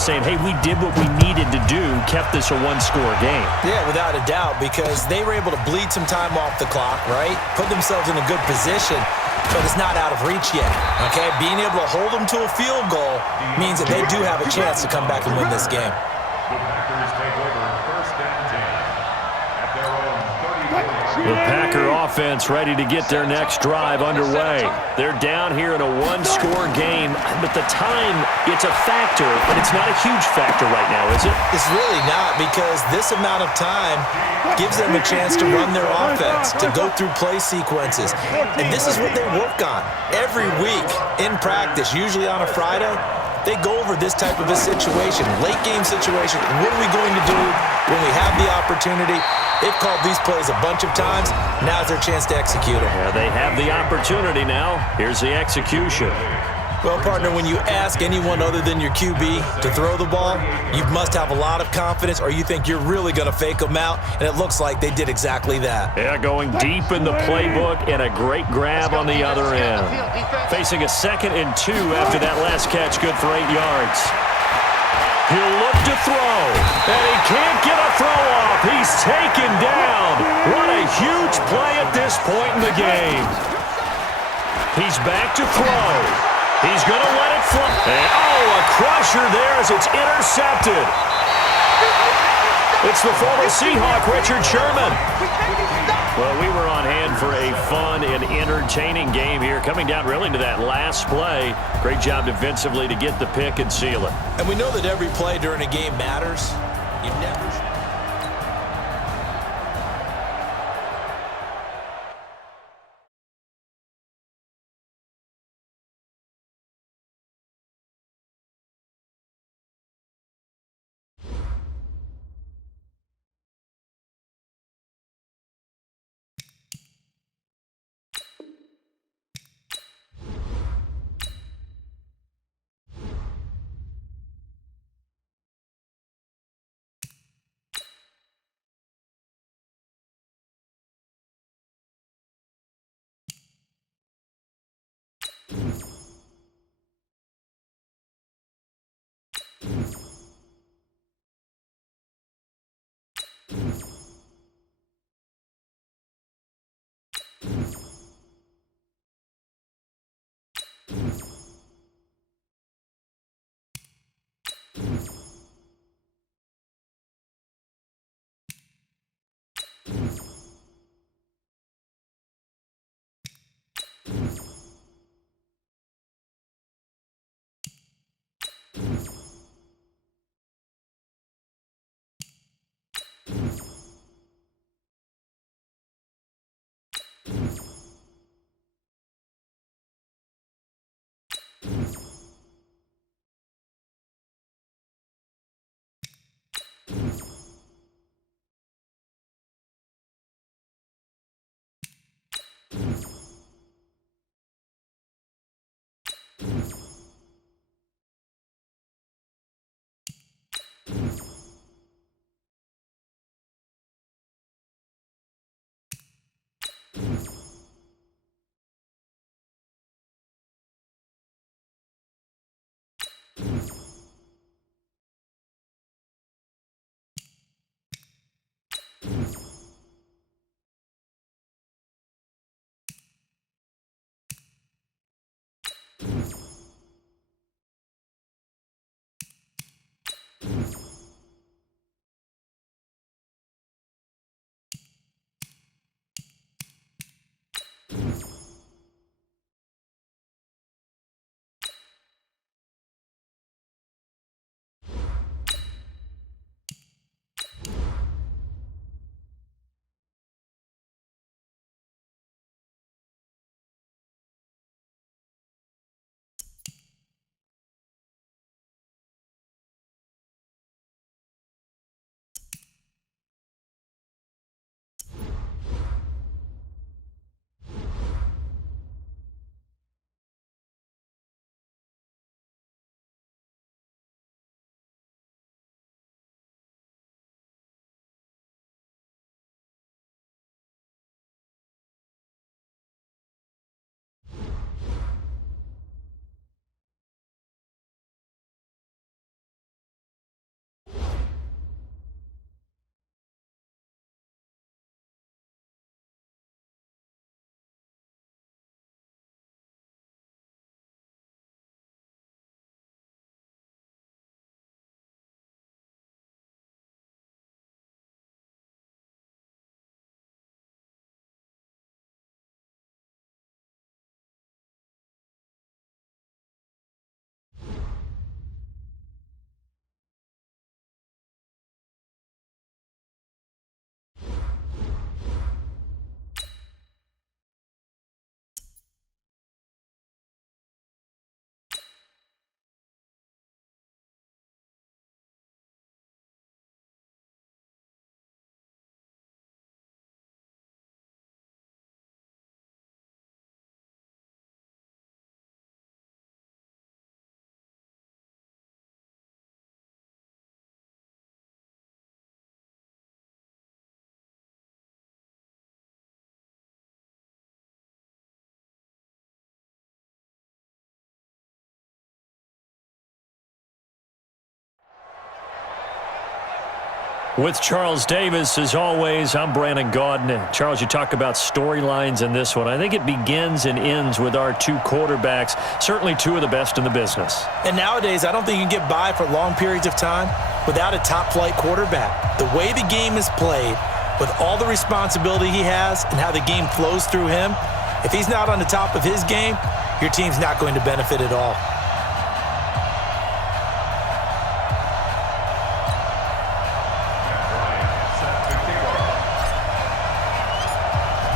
saying, hey, we did what we needed to do, kept this a one-score game. Yeah, without a doubt, because they were able to bleed some time off the clock, right? Put themselves in a good position, but it's not out of reach yet, okay? Being able to hold them to a field goal means that they do have a chance to come back and win this game. The Packer offense ready to get their next drive underway. They're down here in a one-score game, but the time, it's a factor, but it's not a huge factor right now, is it? It's really not, because this amount of time gives them a chance to run their offense, to go through play sequences. And this is what they work on every week in practice, usually on a Friday. They go over this type of a situation, late game situation. What are we going to do when we have the opportunity? They've called these plays a bunch of times. Now's their chance to execute them. Yeah, they have the opportunity now. Here's the execution. Well, partner, when you ask anyone other than your QB to throw the ball, you must have a lot of confidence, or you think you're really going to fake them out, and it looks like they did exactly that. Yeah, going deep in the playbook and a great grab on the other end. Facing a 2nd and 2 after that last catch, good for 8 yards. He'll look to throw, and he can't get a throw off. He's taken down. What a huge play at this point in the game. He's back to throw. He's going to let it fly. And, oh, a crusher there as it's intercepted. It's the former Seahawk, Richard Sherman. Well, we were on hand for a fun and entertaining game here, coming down really to that last play. Great job defensively to get the pick and seal it. And we know that every play during a game matters. You never... With Charles Davis, as always, I'm Brandon Gaudin. Charles, you talk about storylines in this one. I think it begins and ends with our two quarterbacks, certainly two of the best in the business. And nowadays, I don't think you can get by for long periods of time without a top-flight quarterback. The way the game is played, with all the responsibility he has and how the game flows through him, if he's not on the top of his game, your team's not going to benefit at all.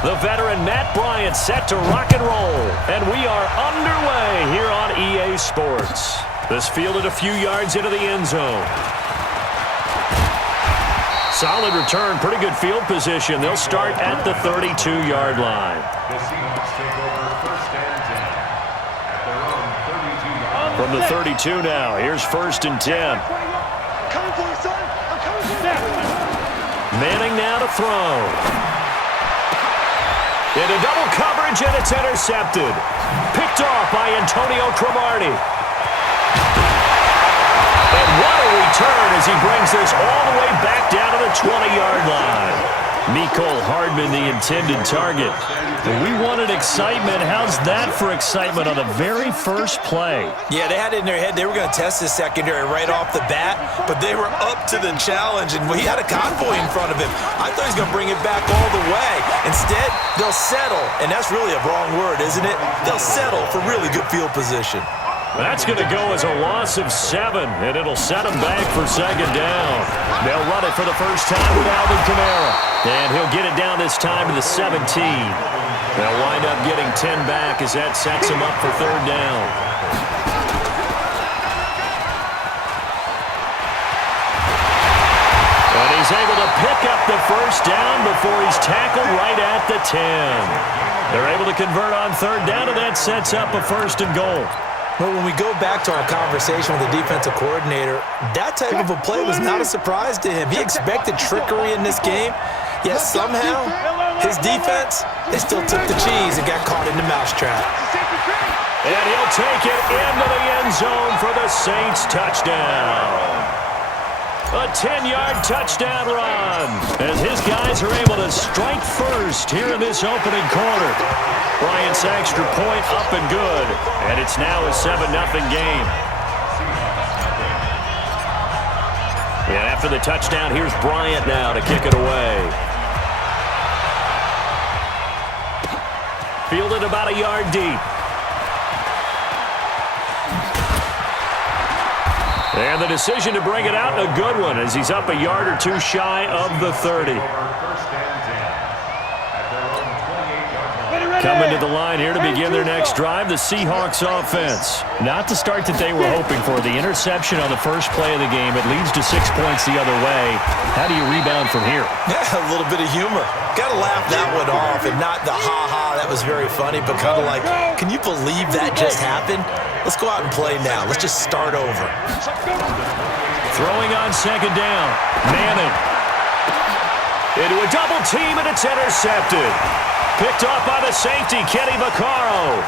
The veteran Matt Bryant set to rock and roll. And we are underway here on EA Sports. This fielded a few yards into the end zone. Solid return, pretty good field position. They'll start at the 32-yard line. From the 32 now, here's 1st and 10. Manning now to throw. Into double coverage, and it's intercepted. Picked off by Antonio Cromartie. And what a return as he brings this all the way back down to the 20-yard line. Mecole Hardman, the intended target. We wanted excitement. How's that for excitement on the very first play? Yeah, they had it in their head they were going to test the secondary right off the bat, but they were up to the challenge, and he had a convoy in front of him. I thought he was going to bring it back all the way. Instead, they'll settle, and that's really a wrong word, isn't it? They'll settle for really good field position. That's going to go as a loss of 7, and it'll set them back for 2nd down. They'll run it for the first time with Alvin Kamara, and he'll get it down this time to the 17. They'll wind up getting 10 back as that sets him up for 3rd down. And he's able to pick up the 1st down before he's tackled right at the 10. They're able to convert on 3rd down, and that sets up a 1st and goal. Well, when we go back to our conversation with the defensive coordinator, that type of a play was not a surprise to him. He expected trickery in this game, yet somehow his defense, they still took the cheese and got caught in the mousetrap. And he'll take it into the end zone for the Saints touchdown. A 10-yard touchdown run as his guys are able to strike first here in this opening quarter. Bryant's extra point up and good, and it's now a 7-0 game. And after the touchdown, here's Bryant now to kick it away. Fielded about a yard deep. And the decision to bring it out, a good one, as he's up a yard or two shy of the 30. Coming to the line here to begin their next drive, the Seahawks offense. Not the start that they were hoping for. The interception on the first play of the game, it leads to 6 points the other way. How do you rebound from here? Yeah, a little bit of humor. Got to laugh that one off, and not the ha-ha, that was very funny, but kind of like, can you believe that just happened? Let's go out and play now. Let's just start over. Throwing on 2nd down. Manning. Into a double team, and it's intercepted. Picked off by the safety, Kenny Vaccaro.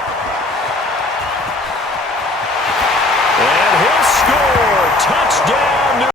And he'll score. Touchdown.